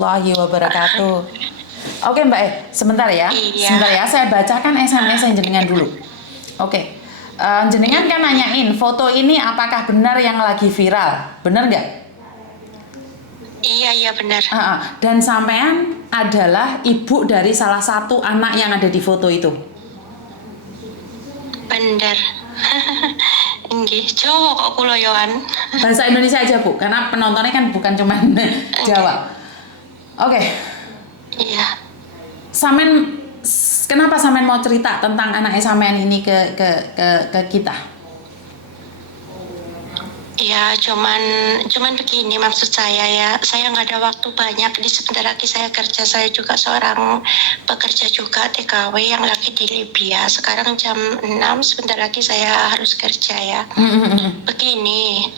Warahmatullahi wabarakatuh. Oke Mbak sebentar ya. Iya. Sebentar ya, saya bacakan SMS yang jenengan dulu. Oke. Jenengan kan nanyain foto ini apakah benar yang lagi viral. Benar nggak? Iya benar. Dan sampean adalah ibu dari salah satu anak yang ada di foto itu. Benar. Nggih, Jawa kok kula yoan. Bahasa Indonesia aja Bu, karena penontonnya kan bukan cuma Jawa. Oke. Iya. Kenapa sampean mau cerita tentang anak sampean ini ke kita? Ya, cuman begini maksud saya ya. Saya nggak ada waktu banyak. Sebentar lagi saya kerja. Saya juga seorang pekerja juga TKW yang lagi di Libya. Sekarang jam 6, sebentar lagi saya harus kerja ya. Begini.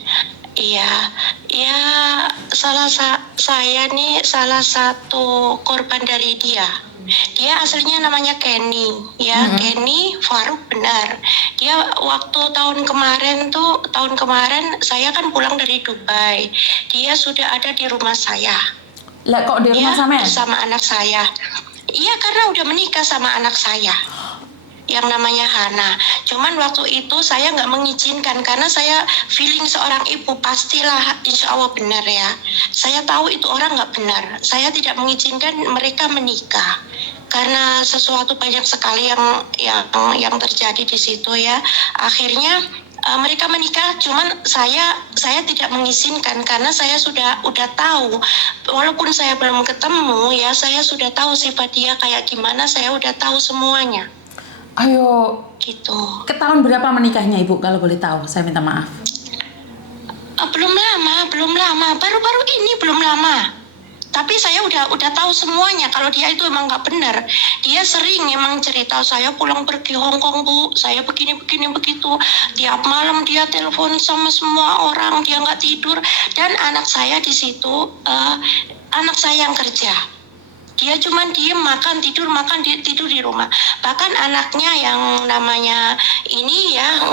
Iya, ya saya nih salah satu korban dari dia. Dia aslinya namanya Kenny, ya. Kenny Faruk, benar. Dia waktu tahun kemarin saya kan pulang dari Dubai. Dia sudah ada di rumah saya. Lah kok di rumah sampean? Bersama anak saya. Iya, karena udah menikah sama anak saya yang namanya Hana. Cuman waktu itu saya nggak mengizinkan karena saya feeling seorang ibu pastilah insya Allah benar ya. Saya tahu itu orang nggak benar. Saya tidak mengizinkan mereka menikah karena sesuatu banyak sekali yang terjadi di situ ya. Akhirnya mereka menikah, cuman saya tidak mengizinkan karena saya udah tahu, walaupun saya belum ketemu ya, saya sudah tahu sifat dia kayak gimana, saya udah tahu semuanya. Ayo, gitu. Ke tahun berapa menikahnya Ibu kalau boleh tahu? Saya minta maaf. Belum lama, baru-baru ini belum lama. Tapi saya udah tahu semuanya kalau dia itu emang nggak benar. Dia sering emang cerita saya pulang pergi Hongkong Bu, saya begini begitu. Tiap malam dia telepon sama semua orang, dia nggak tidur. Dan anak saya di situ, anak saya yang kerja. Dia cuman diem, makan tidur di rumah. Bahkan anaknya yang namanya ini ya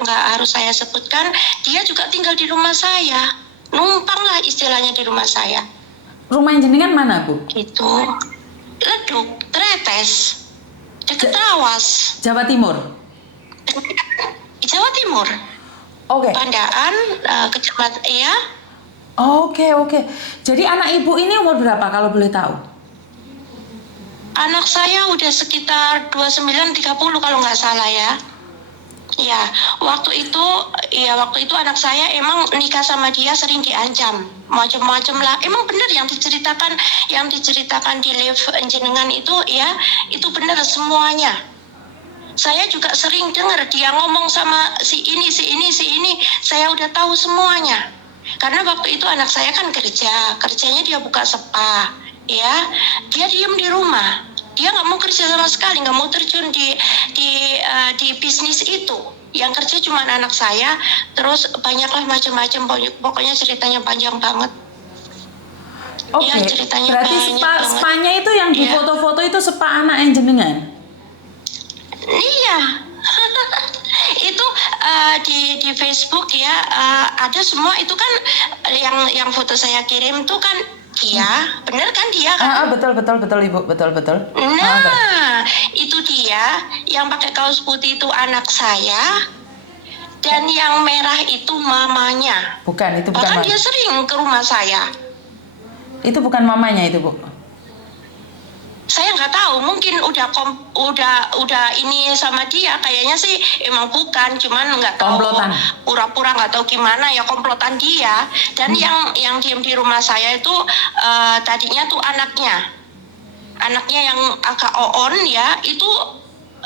nggak harus saya sebutkan, dia juga tinggal di rumah saya, numpang lah istilahnya di rumah saya. Rumah jenengan mana Bu? Gitu. Leduk, Tretes, dekat Trawas. Jawa Timur. Jawa Timur. Oke. Pandaan, kecamatan ya. Oke. Jadi anak ibu ini umur berapa kalau boleh tahu? Anak saya udah sekitar 29-30 kalau nggak salah ya. Ya, waktu itu anak saya emang nikah sama dia sering diancam, macam-macam lah. Emang benar yang diceritakan di live jenengan itu ya, itu benar semuanya. Saya juga sering dengar dia ngomong sama si ini, saya udah tahu semuanya. Karena waktu itu anak saya kan kerjanya dia buka spa. Ya, dia diem di rumah, dia nggak mau kerja sama sekali, nggak mau terjun di bisnis itu. Yang kerja cuma anak saya, terus banyaklah macam-macam, pokoknya ceritanya panjang banget. Oke, ya, ceritanya berarti spa-nya itu yang di foto-foto itu spa anak yang jenengan? Iya. Itu di Facebook ya, ada semua itu kan yang foto saya kirim tuh kan. Iya, bener kan dia kan? Betul Ibu, betul. Nah, itu dia yang pakai kaos putih itu anak saya, dan yang merah itu mamanya. Bukan, itu bukan. Bahkan dia sering ke rumah saya. Itu bukan mamanya itu Bu? Saya nggak tahu, mungkin udah ini sama dia, kayaknya sih emang bukan, cuman nggak tahu, komplotan, pura-pura nggak tahu gimana ya, komplotan dia. Dan yang diem di rumah saya itu tadinya tuh anaknya yang agak on ya, itu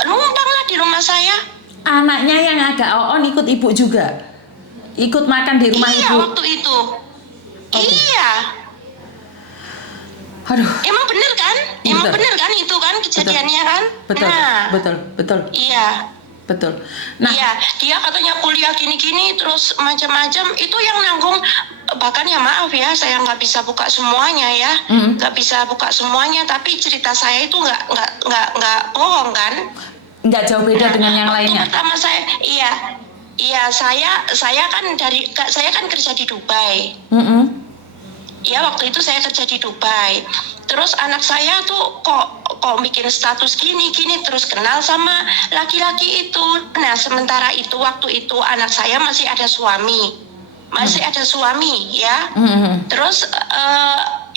numpang lah di rumah saya. Anaknya yang agak on ikut ibu juga, ikut makan di rumah ibu? Iya, waktu itu. Iya. Aduh. Emang bener kan? Emang bener kan itu kan kejadiannya kan? Betul. Iya. Betul. Nah, iya, dia katanya kuliah gini-gini terus macam-macam, itu yang nanggung. Bahkan ya maaf ya, saya nggak bisa buka semuanya ya, nggak bisa buka semuanya. Tapi cerita saya itu nggak bohong kan? Nggak jauh beda dengan yang lainnya. Pertama saya kan kerja di Dubai. Ya waktu itu saya kerja di Dubai. Terus anak saya tuh kok bikin status gini terus kenal sama laki-laki itu. Nah sementara itu waktu itu anak saya masih ada suami. Ya. Terus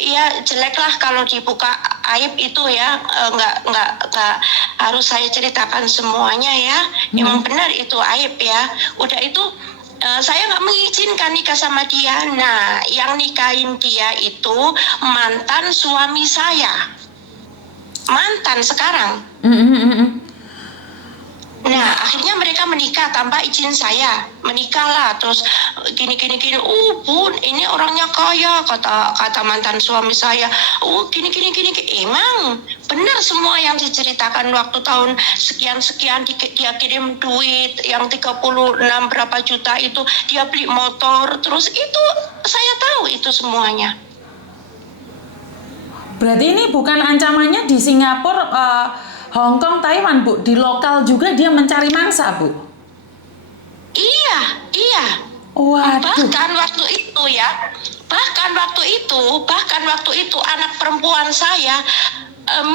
ya jelek lah kalau dibuka aib itu ya, nggak harus saya ceritakan semuanya ya. Emang benar itu aib ya. Udah itu saya nggak mengizinkan nikah sama dia. Nah, yang nikahin dia itu mantan suami saya, mantan sekarang. Nah, akhirnya mereka menikah tanpa izin saya. Menikahlah, terus gini. Bun, ini orangnya kaya, kata mantan suami saya. Gini. Emang benar semua yang diceritakan waktu tahun sekian dia kirim duit yang 36 berapa juta itu, dia beli motor, terus itu saya tahu itu semuanya. Berarti ini bukan ancamannya di Singapura, Hong Kong, Taiwan, Bu. Di lokal juga dia mencari mangsa, Bu. Iya. Waduh. Bahkan waktu itu anak perempuan saya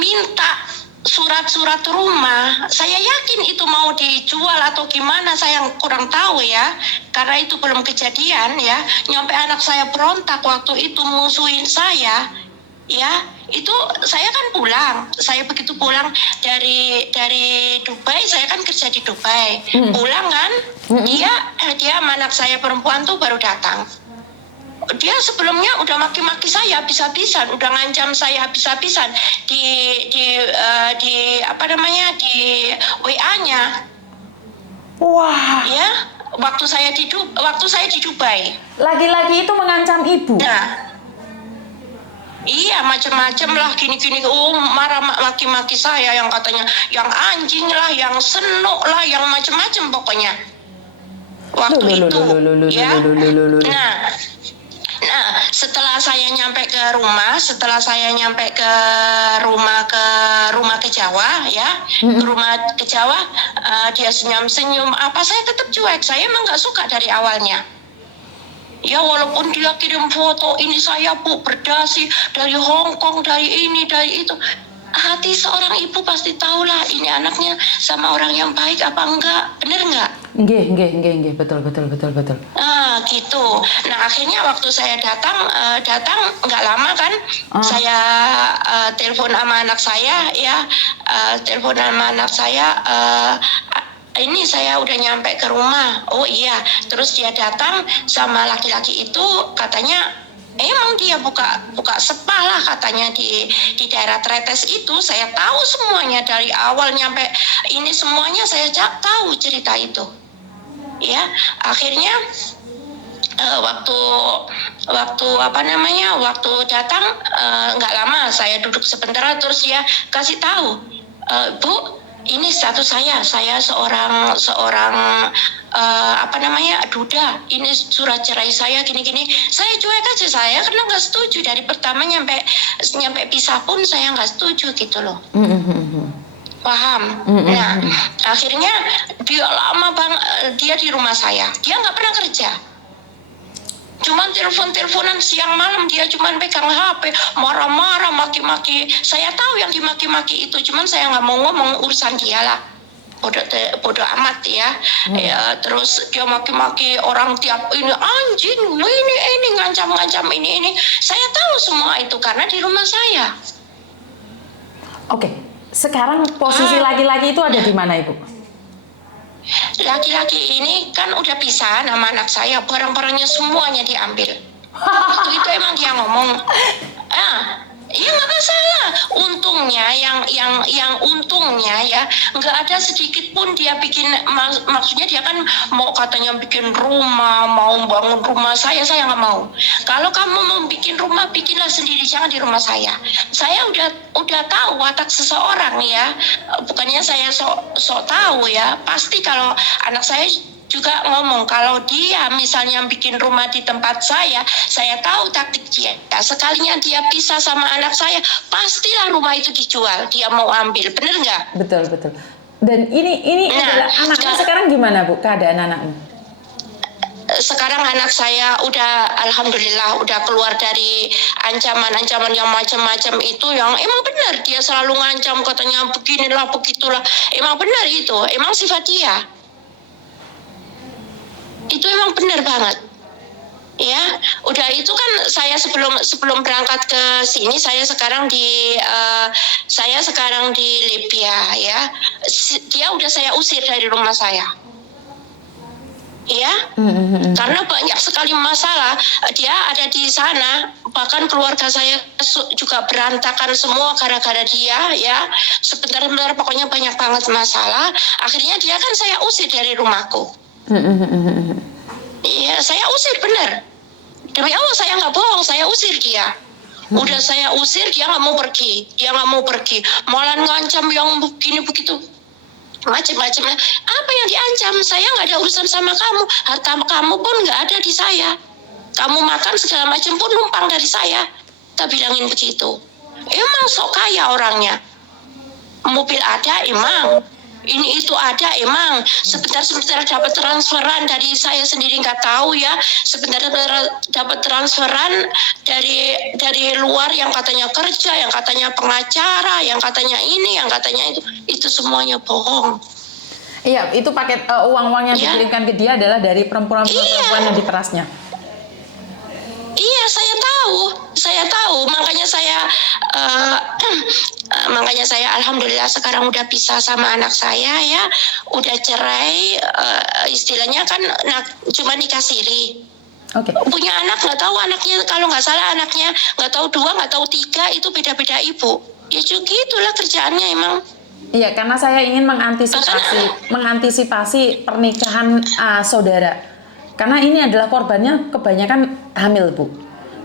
minta surat-surat rumah. Saya yakin itu mau dijual atau gimana, saya kurang tahu ya. Karena itu belum kejadian ya. Nyampe anak saya berontak waktu itu musuhin saya. Ya, itu saya kan pulang. Saya begitu pulang dari Dubai, saya kan kerja di Dubai. Pulang kan, dia sama anak saya perempuan tuh baru datang. Dia sebelumnya udah maki-maki saya habis-habisan, udah ngancam saya habis-habisan di apa namanya, di WA-nya. Wah. Ya, waktu saya di Dubai. Laki-laki itu mengancam ibu. Nah, iya macam-macam lah, gini marah maki-maki saya, yang katanya yang anjing lah, yang senuk lah, yang macam-macam pokoknya waktu itu ya. Nah setelah saya nyampe ke rumah ke Jawa ya, ke Jawa, dia senyum apa, saya tetap cuek, saya emang nggak suka dari awalnya. Ya walaupun dia kirim foto ini saya Bu berdasi dari Hong Kong, dari ini dari itu, hati seorang ibu pasti tahulah ini anaknya sama orang yang baik apa enggak, bener enggak? Nggih, betul. Gitu. Nah akhirnya waktu saya datang nggak lama kan, saya telepon sama anak saya ya, ini saya udah nyampe ke rumah. Oh iya, terus dia datang sama laki-laki itu, katanya emang dia buka spa lah katanya di daerah Tretes itu. Saya tahu semuanya dari awal nyampe ini, semuanya saya tahu cerita itu. Ya, akhirnya waktu datang nggak lama, saya duduk sebentar, terus dia kasih tahu, Bu, ini status saya seorang duda, ini surat cerai saya gini. Saya cuek aja, saya karena nggak setuju dari pertama, nyampe pisah pun saya nggak setuju gitu loh. Paham? Nah akhirnya dia di rumah saya, dia nggak pernah kerja, cuman teleponan siang malam, dia cuman pegang HP, marah-marah, maki-maki. Saya tahu yang dimaki-maki itu, cuman saya nggak mau ngomong, urusan dia lah, bodoh amat ya. Ya terus dia maki-maki orang tiap ini, anjing ini ngancam ini. Saya tahu semua itu karena di rumah saya. Oke, sekarang posisi laki-laki itu ada di mana, Ibu? Laki-laki ini kan udah pisah sama anak saya, barang-barangnya semuanya diambil. Waktu itu emang dia ngomong, iya nggak masalah. Untungnya yang untungnya ya, nggak ada sedikit pun dia bikin, maksudnya dia kan mau katanya bikin rumah, mau bangun rumah saya nggak mau. Kalau kamu mau bikin rumah, bikinlah sendiri, jangan di rumah saya. Saya udah tahu watak seseorang ya, bukannya saya sok tahu ya. Pasti kalau anak saya juga ngomong, kalau dia misalnya bikin rumah di tempat saya tahu taktik dia. Sekalinya dia pisah sama anak saya, pastilah rumah itu dijual, dia mau ambil, bener nggak? Betul. Dan ini adalah anaknya sekarang gimana, Bu, keadaan anaknya? sekarang anak saya udah alhamdulillah udah keluar dari ancaman-ancaman yang macam-macam itu, yang emang benar dia selalu ngancam katanya beginilah begitulah. Emang benar itu, emang sifat dia. Itu emang benar banget. Ya, udah itu kan saya sebelum berangkat ke sini saya sekarang di Libya ya. Dia udah saya usir dari rumah saya. Ya, karena banyak sekali masalah. Dia ada di sana, bahkan keluarga saya juga berantakan semua gara-gara dia ya. Sebentar-bentar pokoknya banyak banget masalah. Akhirnya dia kan saya usir dari rumahku. Iya, saya usir benar. Demi Allah saya nggak bohong, saya usir dia. Udah saya usir, dia nggak mau pergi. Dia nggak mau pergi. Malah ngancam yang begini begitu. Macam-macam. Apa yang diancam? Saya nggak ada urusan sama kamu. Harta kamu pun nggak ada di saya. Kamu makan segala macam pun numpang dari saya. Tak bilangin begitu. Emang sok kaya orangnya. Mobil ada emang. Ini itu ada emang. Sebentar-sebentar dapat transferan dari saya sendiri nggak tahu ya. Sebentar dapat transferan dari luar yang katanya kerja, yang katanya pengacara, yang katanya ini, yang katanya itu. Itu semuanya bohong. Iya, itu paket uang-uang yang dikirimkan ke dia adalah dari perempuan-perempuan yang diperasnya. Iya, saya tahu. Makanya saya alhamdulillah sekarang udah pisah sama anak saya ya, udah cerai, istilahnya kan cuma nikah siri. Oke. Punya anak nggak tahu anaknya, kalau nggak salah anaknya nggak tahu 2, nggak tahu 3, itu beda-beda ibu. Ya gitulah kerjaannya emang. Iya, karena saya ingin mengantisipasi pernikahan saudara. Karena ini adalah korbannya kebanyakan hamil, Bu.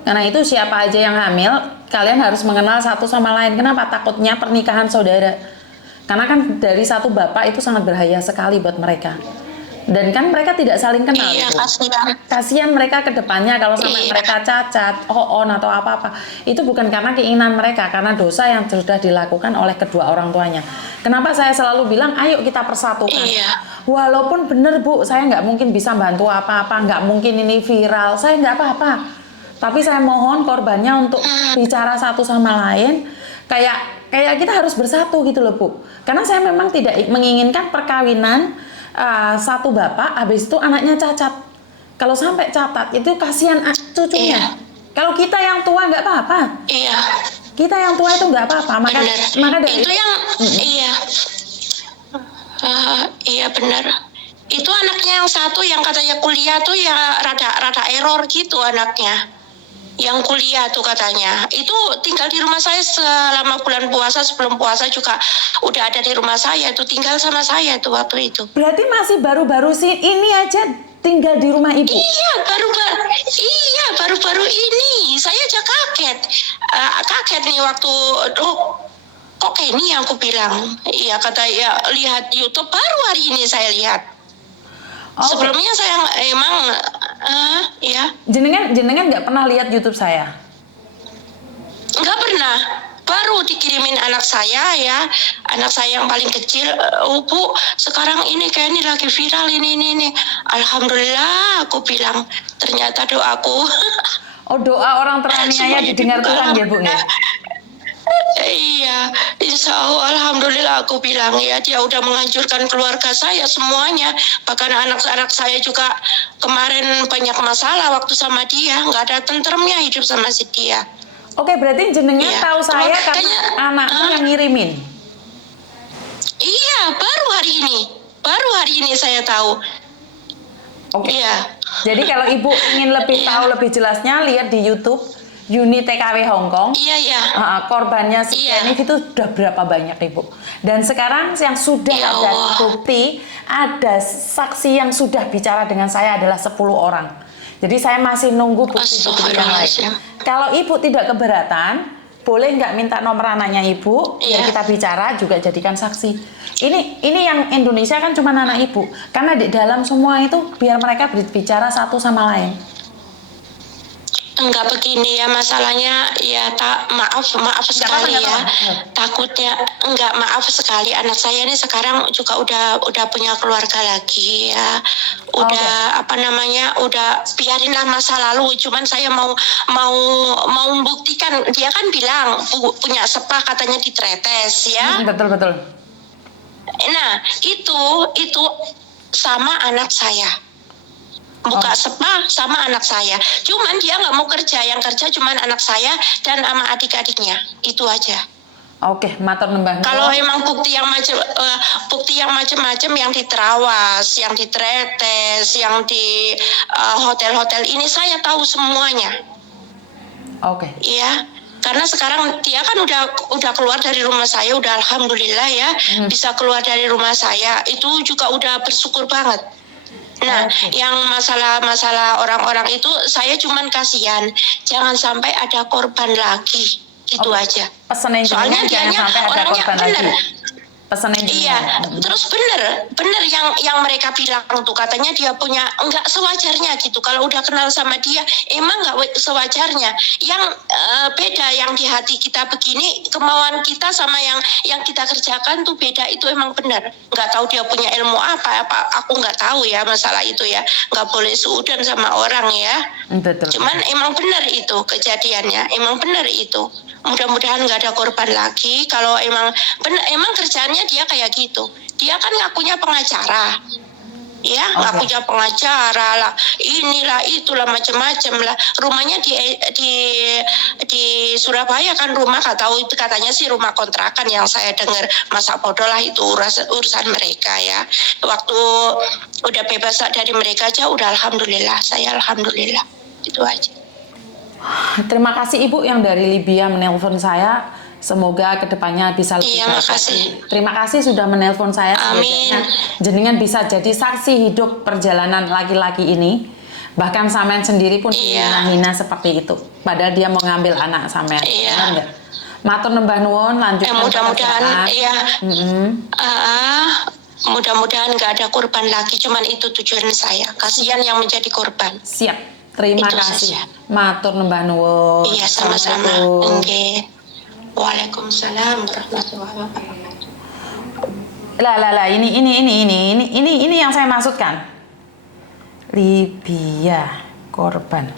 Karena itu siapa aja yang hamil, kalian harus mengenal satu sama lain. Kenapa? Takutnya pernikahan saudara. Karena kan dari satu bapak itu sangat berbahaya sekali buat mereka. Dan kan mereka tidak saling kenal. Iya, kasihan mereka ke depannya kalau sampai mereka cacat, on atau apa-apa. Itu bukan karena keinginan mereka, karena dosa yang sudah dilakukan oleh kedua orang tuanya. Kenapa saya selalu bilang, ayo kita persatukan. Walaupun benar Bu, saya nggak mungkin bisa bantu apa-apa, nggak mungkin ini viral, saya nggak apa-apa. Tapi saya mohon korbannya untuk bicara satu sama lain, kayak kita harus bersatu gitu loh Bu. Karena saya memang tidak menginginkan perkawinan satu bapak, habis itu anaknya cacat. Kalau sampai cacat itu kasihan cucunya. Kalau kita yang tua nggak apa-apa. Iya. Kita yang tua itu nggak apa-apa. Maka dari itu yang iya benar. Itu anaknya yang satu yang katanya kuliah tuh ya rada error gitu anaknya. Yang kuliah tuh katanya. Itu tinggal di rumah saya selama bulan puasa, sebelum puasa juga udah ada di rumah saya. Itu tinggal sama saya tuh waktu itu. Berarti masih baru-baru sih ini aja tinggal di rumah ibu? Iya, baru-baru ini. Saya aja kaget. Kaget nih waktu kok kayak ini yang aku bilang. Iya, kata ya lihat YouTube baru hari ini saya lihat. Sebelumnya saya emang ya. Jenengan nggak pernah lihat YouTube saya? Nggak pernah. Baru dikirimin anak saya ya, anak saya yang paling kecil. Bu, sekarang ini kayak ini lagi viral ini. Alhamdulillah, aku bilang ternyata doaku. Doa orang teraniaya didengar Tuhan ya Bu ya. Iya, insya Allah alhamdulillah aku bilang ya, dia udah menghancurkan keluarga saya semuanya. Bahkan anak-anak saya juga kemarin banyak masalah waktu sama dia, nggak ada tentremnya hidup sama si dia. Oke, berarti jenengan tahu saya karena anakku yang ngirimin. Iya, baru hari ini saya tahu. Oke. Iya. Jadi kalau ibu ingin lebih tahu lebih jelasnya, lihat di YouTube Uni TKW Hongkong. Iya. Korbannya si Kenif itu sudah berapa banyak Ibu. Dan sekarang yang sudah ada bukti, ada saksi yang sudah bicara dengan saya adalah 10 orang. Jadi saya masih nunggu bukti-bukti yang lain. Kalau Ibu tidak keberatan, boleh nggak minta nomor anaknya Ibu, biar kita bicara juga jadikan saksi. Ini yang Indonesia kan cuma anak Ibu. Karena di dalam semua itu biar mereka berbicara satu sama lain. Enggak begini ya masalahnya ya maaf sekali apa-apa, ya. nggak apa-apa. Takutnya enggak, maaf sekali, anak saya ini sekarang juga udah punya keluarga lagi ya. Udah apa namanya, udah biarinlah masa lalu, cuman saya mau membuktikan. Dia kan bilang punya sepah katanya di Tretes ya. Betul betul. Nah, itu sama anak saya. Buka spa sama anak saya. Cuman dia nggak mau kerja, yang kerja cuman anak saya dan sama adik-adiknya. Itu aja. Oke, matur nembah. Kalau emang bukti yang macam-macam yang di Terawas, yang di Tretes, yang di hotel-hotel ini saya tahu semuanya. Oke. Iya. Karena sekarang dia kan udah keluar dari rumah saya, udah alhamdulillah ya, bisa keluar dari rumah saya. Itu juga udah bersyukur banget. Nah, yang masalah orang-orang itu saya cuman kasihan, jangan sampai ada korban lagi, gitu aja. Pesan yang Soalnya dianya sampai ada orangnya korban bener. lagi. Pesan yang Iya, terus bener yang mereka bilang tuh, katanya dia punya enggak sewajarnya gitu. Kalau udah kenal sama dia, emang enggak sewajarnya. Yang beda yang di hati kita begini, kemauan kita sama yang kita kerjakan tuh beda, itu emang benar. Enggak tahu dia punya ilmu apa, aku enggak tahu ya masalah itu ya. Enggak boleh suudan sama orang ya. Betul. Cuman emang benar itu kejadiannya, emang benar itu. Mudah-mudahan nggak ada korban lagi. Kalau emang kerjaannya dia kayak gitu. Dia kan ngakunya pengacara, ya ngakunya pengacara lah, inilah itulah macam-macam lah. Rumahnya di Surabaya kan, rumah katanya sih rumah kontrakan yang saya dengar. Masa bodoh lah, itu urusan mereka ya. Waktu udah bebas dari mereka aja udah alhamdulillah, saya alhamdulillah, itu aja. Terima kasih Ibu yang dari Libya menelpon saya. Semoga kedepannya bisa lebih Iya, baik. makasih. Terima kasih sudah menelpon saya. Amin. Jenengan bisa jadi saksi hidup perjalanan laki-laki ini. Bahkan sampean sendiri pun dihina seperti itu. Padahal dia mau ngambil anak sampean. Iya. Benar nggak? Matur nembah nuwun, lanjutkan Mudah-mudahan ya. Mm-hmm. Mudah-mudahan nggak ada korban lagi. Cuman itu tujuan saya. Kasihan yang menjadi korban. Siap. Terima Itu kasih. saja. Matur nembah nuwun. Iya, sama-sama. Assalamualaikum. Oke. Waalaikumsalam warahmatullahi wabarakatuh. Lah, ini yang saya maksudkan. Libya, korban.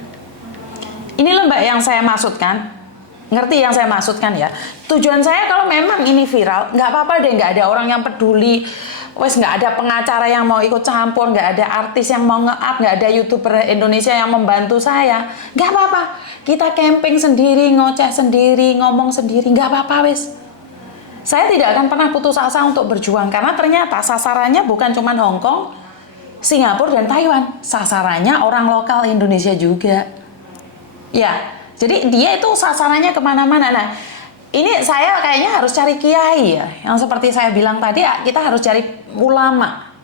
Ini loh Mbak yang saya maksudkan. Ngerti yang saya maksudkan ya? Tujuan saya kalau memang ini viral, nggak apa-apa deh, nggak ada orang yang peduli. Wes nggak ada pengacara yang mau ikut campur, nggak ada artis yang mau nge-up, nggak ada YouTuber Indonesia yang membantu saya. Nggak apa-apa. Kita camping sendiri, ngoceh sendiri, ngomong sendiri, nggak apa-apa wes. Saya tidak akan pernah putus asa untuk berjuang karena ternyata sasarannya bukan cuma Hong Kong, Singapura dan Taiwan. Sasarannya orang lokal Indonesia juga. Ya, jadi dia itu sasarannya kemana-mana. Nah, ini saya kayaknya harus cari kiai ya. Yang seperti saya bilang tadi, kita harus cari ulama.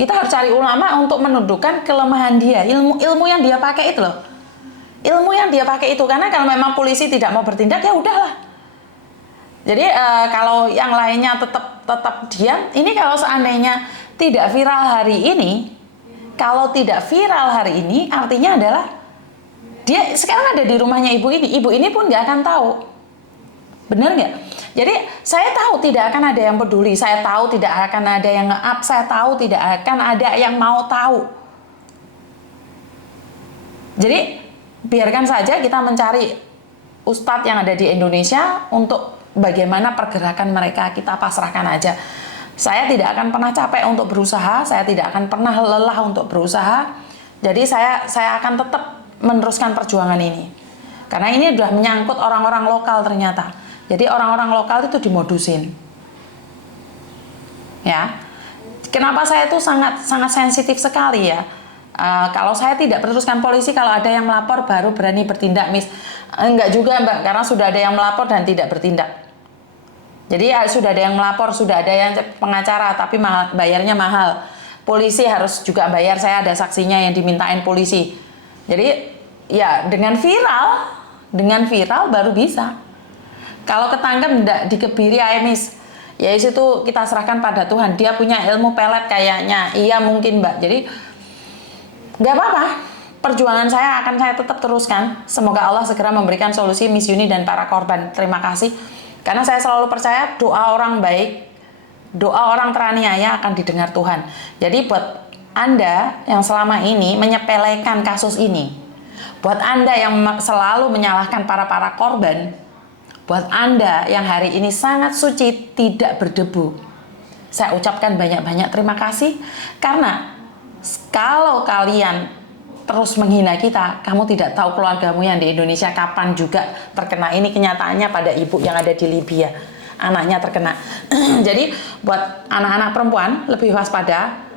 Kita harus cari ulama untuk menundukkan kelemahan dia. Ilmu yang dia pakai itu loh. Ilmu yang dia pakai itu, karena kalau memang polisi tidak mau bertindak ya udahlah. Jadi kalau yang lainnya tetap diam, ini kalau seandainya tidak viral hari ini, artinya adalah dia sekarang ada di rumahnya ibu ini pun nggak akan tahu. Bener nggak? Jadi saya tahu tidak akan ada yang peduli, saya tahu tidak akan ada yang nge-up, saya tahu tidak akan ada yang mau tahu. Jadi biarkan saja kita mencari ustadz yang ada di Indonesia untuk bagaimana pergerakan mereka, kita pasrahkan aja. Saya tidak akan pernah capek untuk berusaha, saya tidak akan pernah lelah untuk berusaha. Jadi saya akan tetap meneruskan perjuangan ini. Karena ini sudah menyangkut orang-orang lokal ternyata. Jadi orang-orang lokal itu dimodusin. Ya. Kenapa saya itu sangat sensitif sekali ya. Kalau saya tidak meneruskan polisi, kalau ada yang melapor baru berani bertindak, enggak juga Mbak, karena sudah ada yang melapor dan tidak bertindak. Jadi sudah ada yang melapor, sudah ada yang pengacara, tapi bayarnya mahal. Polisi harus juga bayar, saya ada saksinya yang dimintain polisi. Jadi ya dengan viral baru bisa. Kalau ketangkep tidak dikebiri Aimis, ya itu kita serahkan pada Tuhan. Dia punya ilmu pelet kayaknya, iya mungkin Mbak. Jadi nggak apa-apa, perjuangan saya akan saya tetap teruskan. Semoga Allah segera memberikan solusi Miss Yuni dan para korban. Terima kasih. Karena saya selalu percaya doa orang baik, doa orang teraniaya akan didengar Tuhan. Jadi buat Anda yang selama ini menyepelekan kasus ini, buat Anda yang selalu menyalahkan para korban, buat Anda yang hari ini sangat suci, tidak berdebu, saya ucapkan banyak-banyak terima kasih. Karena kalau kalian terus menghina kita, kamu tidak tahu keluargamu yang di Indonesia kapan juga terkena. Ini kenyataannya pada ibu yang ada di Libya, anaknya terkena. Jadi buat anak-anak perempuan lebih waspada.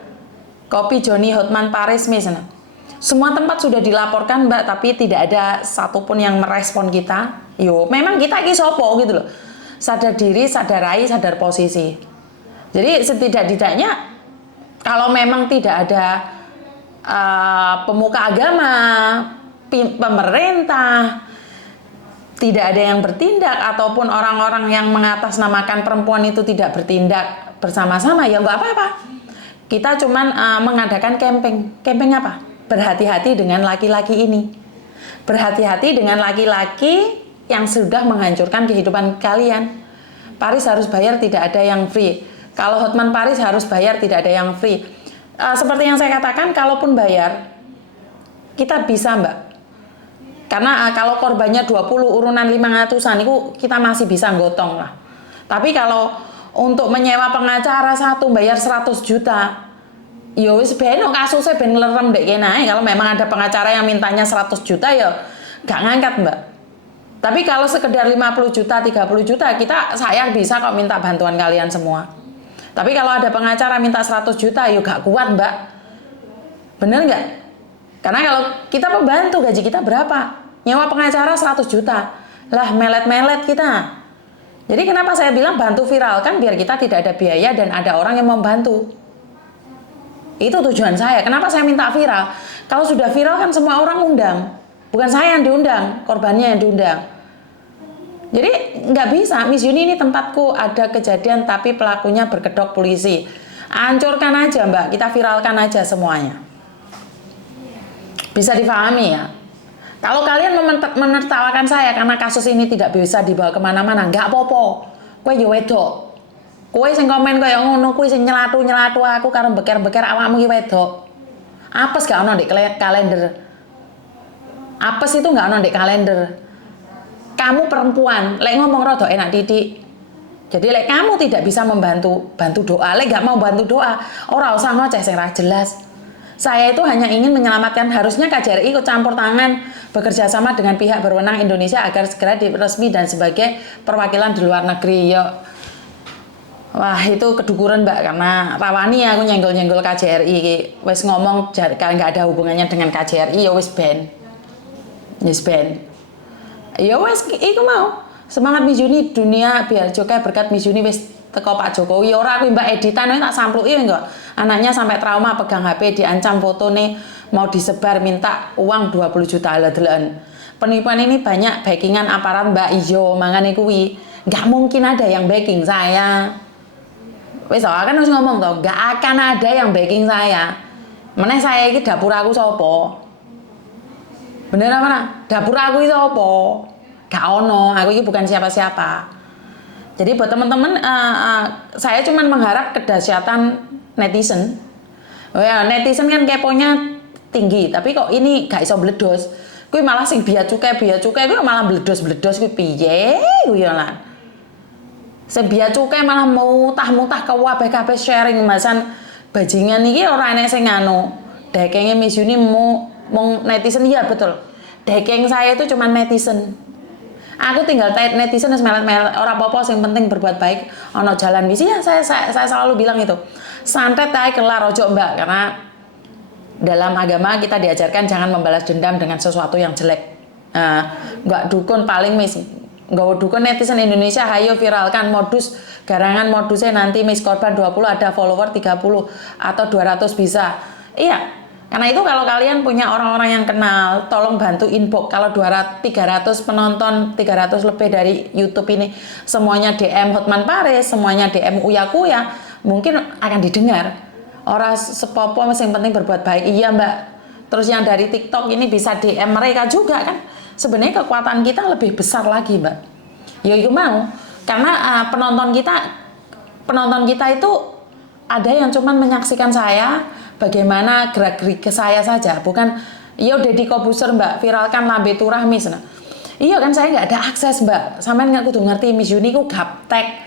Kopi Joni Hotman Paris misalnya, semua tempat sudah dilaporkan Mbak, tapi tidak ada satupun yang merespon kita. Yo, memang kita ini sopo gitu loh. Sadar diri, sadar rai, sadar posisi. Jadi setidak-tidaknya kalau memang tidak ada pemuka agama, pemerintah, tidak ada yang bertindak, ataupun orang-orang yang mengatasnamakan perempuan itu tidak bertindak bersama-sama, ya nggak apa-apa. Kita cuman mengadakan camping apa? Berhati-hati dengan laki-laki ini, berhati-hati dengan laki-laki yang sudah menghancurkan kehidupan kalian. Paris harus bayar, tidak ada yang free. Kalau Hotman Paris harus bayar, tidak ada yang free. Seperti yang saya katakan, kalaupun bayar, kita bisa Mbak. Karena kalau korbannya 20, urunan 500-an, itu kita masih bisa gotong lah. Tapi kalau untuk menyewa pengacara satu, bayar 100 juta, ya wis ben kasusnya ben lerem dek kene. Kalau memang ada pengacara yang mintanya 100 juta, ya gak ngangkat Mbak. Tapi kalau sekedar 50 juta, 30 juta, saya bisa kok minta bantuan kalian semua. Tapi kalau ada pengacara minta 100 juta, yuk gak kuat Mbak. Bener nggak? Karena kalau kita pembantu, gaji kita berapa? Nyewa pengacara 100 juta. Lah melet-melet kita. Jadi kenapa saya bilang bantu viralkan, biar kita tidak ada biaya dan ada orang yang membantu. Itu tujuan saya. Kenapa saya minta viral? Kalau sudah viral kan semua orang undang. Bukan saya yang diundang, korbannya yang diundang. Jadi nggak bisa, Miss Yuni ini tempatku, ada kejadian tapi pelakunya berkedok polisi. Hancurkan aja Mbak, kita viralkan aja semuanya. Bisa difahami ya. Kalau kalian menertawakan saya karena kasus ini tidak bisa dibawa kemana-mana, nggak apa-apa. Kowe yo wedok. Kowe sing komen kaya ngono, kowe sing nyelatu-nyelatu aku karo beker-beker awakmu ki wedok. Apes gak ono di kalender. Apes itu nggak ono di kalender. Kamu perempuan, lek ngomong rada enak titik. Jadi lek kamu tidak bisa bantu doa, lek gak mau bantu doa, ora usah ngoceh sing ra jelas. Saya itu hanya ingin menyelamatkan, harusnya KJRI ikut campur tangan, bekerja sama dengan pihak berwenang Indonesia agar segera diresmi dan sebagai perwakilan di luar negeri. Yo. Wah, itu kedukuran Mbak, karena rawani aku nyenggol-nyenggol KJRI. Wes ngomong kalau nggak ada hubungannya dengan KJRI, ya wes ban. Yes ban. Ya wes, iku mau semangat Miss Yuni dunia biar Jokai berkat Miss Yuni wes teko Pak Jokowi. Ora aku Mbak editan tak sampluki enggak. Anaknya sampai trauma pegang HP, diancam fotone mau disebar, minta uang 20 juta ala-delan. Penipuan ini banyak backingan aparat Mbak. Ijo mangane kuwi nggak mungkin ada yang backing saya. Wes kan harus ngomong toh, nggak akan ada yang backing saya. Meneh saya iki dapur aku sapa? Bener apa? Dapur aku itu apa? Gak ono, aku ini bukan siapa-siapa. Jadi buat teman-teman, saya cuma mengharap kedahsyatan netizen. Oh ya, netizen kan keponya tinggi, tapi kok ini gak iso bledos. Kuwi malah sing biaya cukai kuwi malah bledos-bledos kuwi piye kuwi lan. Sing biaya cukai malah mutah-mutah ke kabeh sharing masan bajingan iki ora enek sing anu. Dekenge Miss Yuni mong netizen, iya betul. Dekeng saya itu cuma netizen. Aku tinggal tait netizen wis melet-melet, ora apa-apa sing penting berbuat baik, ono jalan misi ya. Saya selalu bilang itu. Santet ae kelar ojo Mbak, karena dalam agama kita diajarkan jangan membalas dendam dengan sesuatu yang jelek. Enggak dukun paling Miss. Enggak dukun netizen Indonesia, hayo viralkan modus garangan modusnya nanti Miss korban 20 ada follower 30 atau 200 bisa. Iya. Karena itu kalau kalian punya orang-orang yang kenal, tolong bantu inbox. Kalau 300 penonton, 300 lebih dari YouTube ini, semuanya DM Hotman Paris, semuanya DM Uya Kuya, mungkin akan didengar. Orang sepopo yang penting berbuat baik. Iya Mbak, terus yang dari TikTok ini bisa DM mereka juga kan. Sebenarnya kekuatan kita lebih besar lagi, Mbak. Ya itu mau, karena penonton kita itu ada yang cuman menyaksikan saya bagaimana gerak-gerik ke saya saja, bukan iya Deddy Kobuser Mbak viralkan lambe turah Miss. Nah, iya kan saya nggak ada akses Mbak, sampean nggak kudu ngerti Miss Yuni ku gaptek.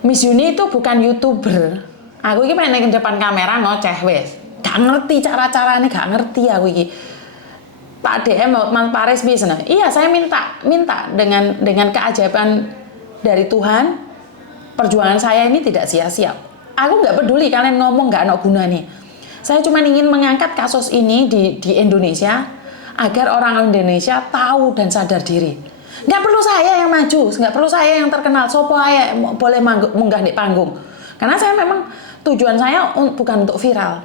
Miss Yuni itu bukan YouTuber. Aku ini main di depan kamera ngoceh wes. Gak ngerti cara-caranya, gak ngerti aku ini. Pak DM Mas Paris bisa. Nah, iya saya minta dengan keajaiban dari Tuhan, perjuangan saya ini tidak sia-sia. Aku nggak peduli kalian ngomong nggak ada gunanya. Saya cuma ingin mengangkat kasus ini di Indonesia agar orang Indonesia tahu dan sadar diri. Nggak perlu saya yang maju, nggak perlu saya yang terkenal. Sopo aja boleh munggah di panggung. Karena saya memang tujuan saya bukan untuk viral.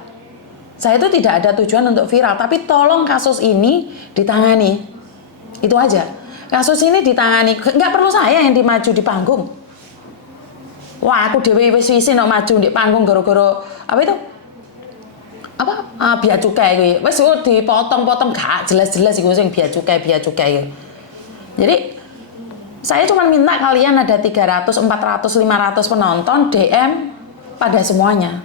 Saya itu tidak ada tujuan untuk viral, tapi tolong kasus ini ditangani. Itu aja. Kasus ini ditangani, nggak perlu saya yang dimaju di panggung. Wah, aku dewe wis no maju di panggung gara-gara apa itu? Biaya cukai kuwi. Wis dipotong-potong gak jelas-jelas iku sing biaya cukai. Jadi saya cuma minta kalian ada 300, 400, 500 penonton DM pada semuanya.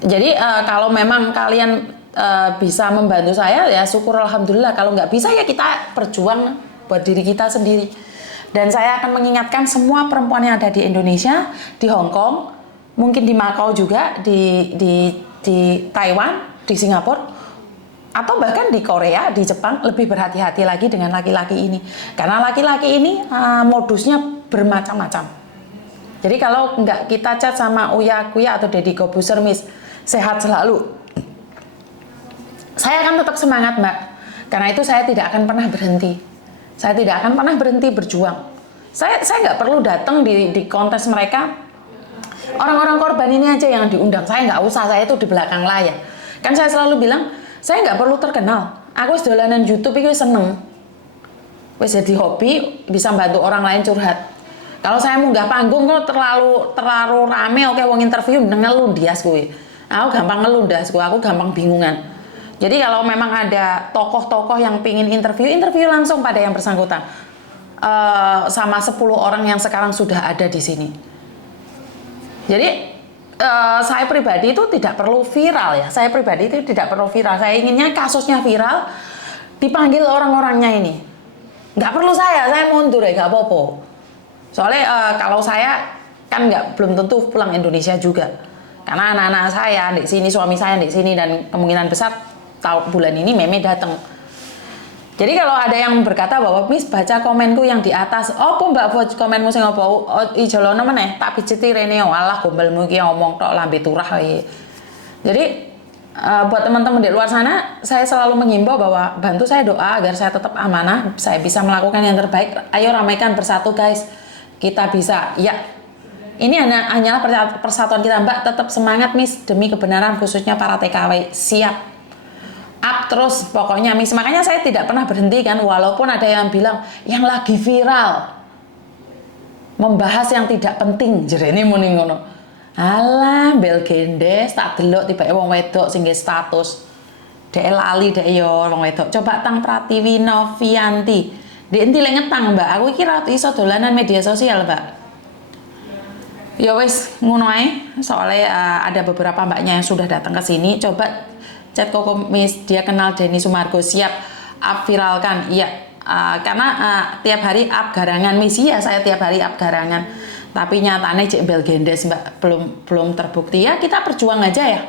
Jadi kalau memang kalian bisa membantu saya ya syukur alhamdulillah. Kalau nggak bisa ya kita berjuang buat diri kita sendiri. Dan saya akan mengingatkan semua perempuan yang ada di Indonesia, di Hong Kong, mungkin di Macau juga, di Taiwan, di Singapura, atau bahkan di Korea, di Jepang lebih berhati-hati lagi dengan laki-laki ini. Karena laki-laki ini modusnya bermacam-macam. Jadi kalau nggak kita chat sama Uya Kuya atau Deddy Kobuser Miss, sehat selalu. Saya akan tetap semangat Mbak. Karena itu saya tidak akan pernah berhenti. Saya tidak akan pernah berhenti berjuang. Saya nggak perlu datang di kontes mereka. Orang-orang korban ini aja yang diundang. Saya nggak usah, saya itu di belakang layar. Kan saya selalu bilang, saya nggak perlu terkenal. Aku dolanan YouTube itu seneng. Wes jadi hobi, bisa bantu orang lain curhat. Kalau saya munggah panggung kok terlalu rame, oke wong interview ngeluh ndias kuwi. Aku gampang ngeluh ndas kuwi, aku gampang bingungan. Jadi kalau memang ada tokoh-tokoh yang pingin interview langsung pada yang bersangkutan. Sama 10 orang yang sekarang sudah ada di sini. Jadi saya pribadi itu tidak perlu viral ya. Saya pribadi itu tidak perlu viral. Saya inginnya kasusnya viral, dipanggil orang-orangnya ini. Nggak perlu saya mundur ya, nggak apa-apa. Soalnya kalau saya kan belum tentu pulang Indonesia juga. Karena anak-anak saya di sini, suami saya di sini, dan kemungkinan besar bulan ini Meme datang. Jadi kalau ada yang berkata bahwa Miss baca komenku yang di atas, apa mbak buat komenmu sing apa? Ijolono meneh tak pijeti rene walah gombalmu iki ngomong tok lambe turah wae. Jadi buat teman-teman di luar sana, saya selalu mengimbau bahwa bantu saya doa agar saya tetap amanah, saya bisa melakukan yang terbaik. Ayo ramaikan bersatu guys. Kita bisa. Ya. Ini hanyalah persatuan kita, Mbak. Tetap semangat Miss demi kebenaran khususnya para TKW. Siap. Up terus pokoknya Miss. Makanya saya tidak pernah berhenti kan, walaupun ada yang bilang yang lagi viral membahas yang tidak penting jerene muni ngono. Alah bel gendes tak delok tiba wong wedok sing status dek lali dek yo wong wedok. Coba tang Pratiwi Novianti dek endi lek ngetang Mbak, aku iki ra iso dolanan media sosial Mbak. Ya wis ngono ae, soalnya ada beberapa mbaknya yang sudah datang ke sini. Coba chat Koko Miss, dia kenal Denny Sumargo. Siap up viralkan. Iya, karena tiap hari up garangan Miss. Iya, saya tiap hari up garangan. Tapi nyatanya cek bel gendes Mbak, belum terbukti. Ya kita berjuang aja ya.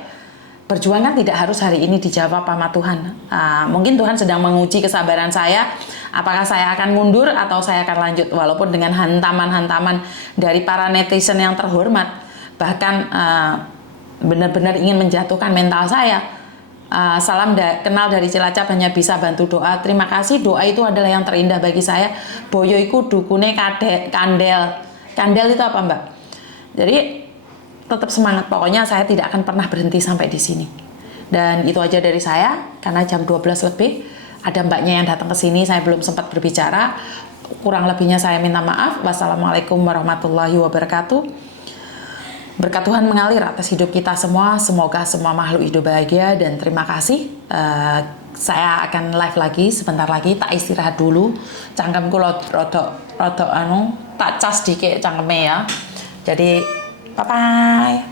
Berjuang kan tidak harus hari ini dijawab sama Tuhan. Mungkin Tuhan sedang menguji kesabaran saya. Apakah saya akan mundur atau saya akan lanjut. Walaupun dengan hantaman-hantaman dari para netizen yang terhormat. Bahkan benar-benar ingin menjatuhkan mental saya. Salam kenal dari Cilacap, hanya bisa bantu doa. Terima kasih, doa itu adalah yang terindah bagi saya. Boyo iku dukune kandel. Kandel itu apa Mbak? Jadi tetap semangat, pokoknya saya tidak akan pernah berhenti sampai di sini. Dan itu aja dari saya, karena jam 12 lebih ada mbaknya yang datang ke sini, saya belum sempat berbicara. Kurang lebihnya saya minta maaf. Wassalamualaikum warahmatullahi wabarakatuh. Berkat Tuhan mengalir atas hidup kita semua. Semoga semua makhluk hidup bahagia dan terima kasih. Saya akan live lagi sebentar lagi. Tak istirahat dulu. Cangkemku rodok tak cas dikit cangkeme ya. Jadi bye bye.